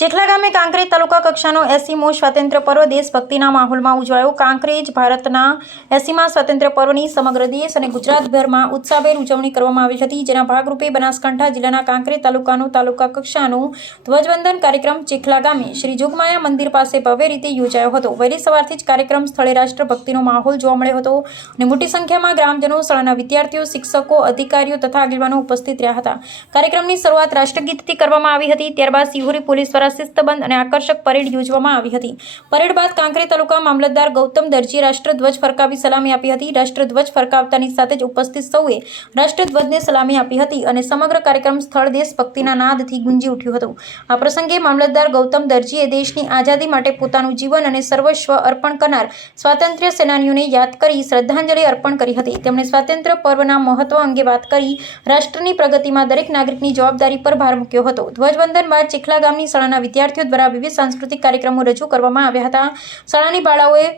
ચેખલા ગામે કાંકરેજ તાલુકા કક્ષાનો 80મો સ્વાતંત્ર્ય પર્વ દેશભક્તિના માહોલમાં ઉજવાયો। કાંકરેજ ભારતના 80મા સ્વાતંત્ર્ય પર્વની સમગ્ર દેશ અને ગુજરાતભરમાં ઉત્સાહભેર ઉજવણી કરવામાં આવી હતી, જેના ભાગરૂપે બનાસકાંઠા જિલ્લાના કાંકરેજ તાલુકાનું તાલુકા કક્ષાનું ધ્વજવંદન કાર્યક્રમ ચેખલા ગામે શ્રી જોગમાયા મંદિર પાસે ભવ્ય રીતે યોજાયો હતો। વહેલી સવારથી જ કાર્યક્રમ સ્થળે રાષ્ટ્રભક્તિનો માહોલ જોવા મળ્યો હતો અને મોટી સંખ્યામાં ગ્રામજનો, શાળાના વિદ્યાર્થીઓ, શિક્ષકો, અધિકારીઓ તથા આગેવાનો ઉપસ્થિત રહ્યા હતા। કાર્યક્રમની શરૂઆત રાષ્ટ્રગીતથી કરવામાં આવી હતી। ત્યારબાદ સિહોરી પોલીસ દ્વારા શિસ્તબંધ અને આકર્ષક પરેડ યોજવામાં આવી હતી। પરેડ બાદ કાંકરેજ તાલુકા મામલતદાર ગૌતમ દરજીએ રાષ્ટ્રધ્વજ ફરકાવી સલામી આપી હતી। રાષ્ટ્રધ્વજ ફરકાવતાની સાથે જ ઉપસ્થિત સૌએ રાષ્ટ્રધ્વજને સલામી આપી હતી અને સમગ્ર કાર્યક્રમ સ્થળ દેશભક્તિના નાદથી ગુંજી ઉઠ્યું હતું। આ પ્રસંગે મામલતદાર ગૌતમ દરજીએ દેશની આઝાદી માટે પોતાનું જીવન અને સર્વસ્વ અર્પણ કરનાર સ્વાતંત્ર્ય સેનાનીઓને યાદ કરી શ્રદ્ધાંજલિ અર્પણ કરી હતી। તેમણે સ્વાતંત્ર્ય પર્વના મહત્વ અંગે વાત કરી રાષ્ટ્રની પ્રગતિમાં દરેક નાગરિકની જવાબદારી પર ભાર મૂક્યો હતો। ધ્વજવંદન બાદ ચેખલા ગામની શાળાના વિદ્યાર્થીઓ દ્વારા વિવિધ સાંસ્કૃતિક કાર્યક્રમો રજૂ કરવામાં આવ્યા હતા। શાળાની બાળાઓએ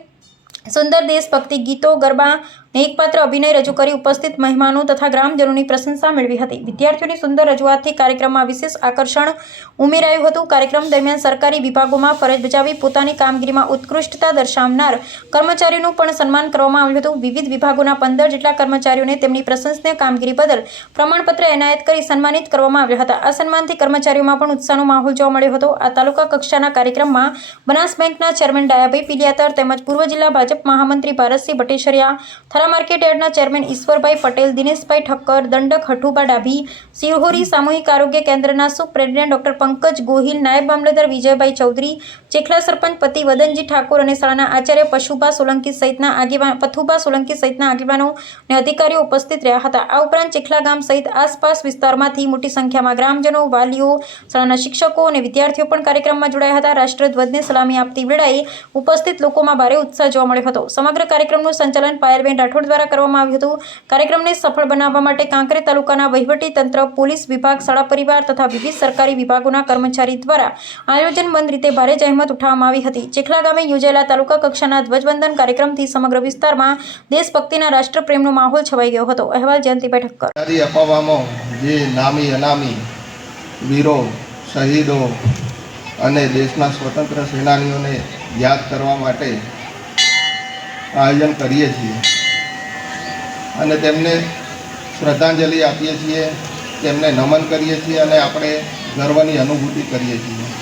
સુંદર દેશભક્તિ ગીતો, ગરબા એકપાત્ર અભિનય રજૂ કરી ઉપસ્થિત મહેમાનો તથા ગ્રામજનોની પ્રશંસા મેળવી હતી। વિદ્યાર્થીઓની સુંદર રજૂઆતથી કાર્યક્રમમાં વિશેષ આકર્ષણ ઉમેરાયું હતું। કાર્યક્રમ દરમિયાન સરકારી વિભાગોમાં ફરજ બજાવી પોતાની કામગીરીમાં ઉત્કૃષ્ટતા દર્શાવનાર કર્મચારીઓનું પણ સન્માન કરવામાં આવ્યું હતું। વિવિધ વિભાગોના 15 જેટલા કર્મચારીઓને તેમની પ્રશંસનીય કામગીરી બદલ પ્રમાણપત્ર એનાયત કરી સન્માનિત કરવામાં આવ્યા હતા। આ સન્માનથી કર્મચારીઓમાં પણ ઉત્સાહનો માહોલ જોવા મળ્યો હતો। આ તાલુકા કક્ષાના કાર્યક્રમમાં બનાસ બેંકના ચેરમેન ડાયાભાઈ પિલિયાતર તેમજ પૂર્વ જિલ્લા ભાજપ મહામંત્રી ભારતસિંહ ભટ્ટેસરિયા, માર્કેટ યાર્ડના ચેરમેન ઈશ્વરભાઈ પટેલ, દિનેશભાઈ ઠક્કર, દંડક હઠુભા ડાભી, સિહોરી સામૂહિક આરોગ્ય કેન્દ્રના સુપ્રેસિડેન્ટ ડોક્ટર પંકજ ગોહિલ, નાયબ મામલતદાર વિજયભાઈ ચૌધરી, ચેખલા સરપંચ પતિ વદનજી ઠાકોર અને શાળાના આચાર્ય પશુભા સોલંકી સહિતના આગેવાનો અને અધિકારીઓ ઉપસ્થિત રહ્યા હતા। આ ઉપરાંત ચેખલા ગામ સહિત આસપાસ વિસ્તારમાંથી મોટી સંખ્યામાં ગ્રામજનો, વાલીઓ, શાળાના શિક્ષકો અને વિદ્યાર્થીઓ પણ કાર્યક્રમમાં જોડાયા હતા। રાષ્ટ્રધ્વજને સલામી આપતી વેળાએ ઉપસ્થિત લોકોમાં ભારે ઉત્સાહ જોવા મળ્યો હતો। સમગ્ર કાર્યક્રમનું સંચાલન પાયલબેન રાઠોડ દ્વારા કરવામાં આવ્યું હતું। કાર્યક્રમને સફળ બનાવવા માટે કાંકરેજ તાલુકાના વહીવટી તંત્ર, પોલીસ વિભાગ, શાળા પરિવાર તથા વિવિધ સરકારી વિભાગોના કર્મચારી દ્વારા આયોજનબદ્ધ રીતે ભારે જહેમત ઉઠાવવામાં આવી હતી। ચેખલા ગામે યોજાયેલા તાલુકા કક્ષાના ધ્વજવંદન કાર્યક્રમથી સમગ્ર વિસ્તારમાં દેશભક્તિના રાષ્ટ્રપ્રેમનો માહોલ છવાઈ ગયો હતો। અહેવાલ જયંતિભાઈ ઠક્કર। અપાવવામાં જે નામી અનામી વીરો, શહીદો અને દેશના સ્વતંત્ર સેનાનીઓને યાદ કરવા માટે આયોજન કરીએ છીએ અને તેમને શ્રદ્ધાંજલિ આપીએ છીએ, તેમને નમન કરીએ છીએ અને આપણે ગર્વની અનુભૂતિ કરીએ છીએ।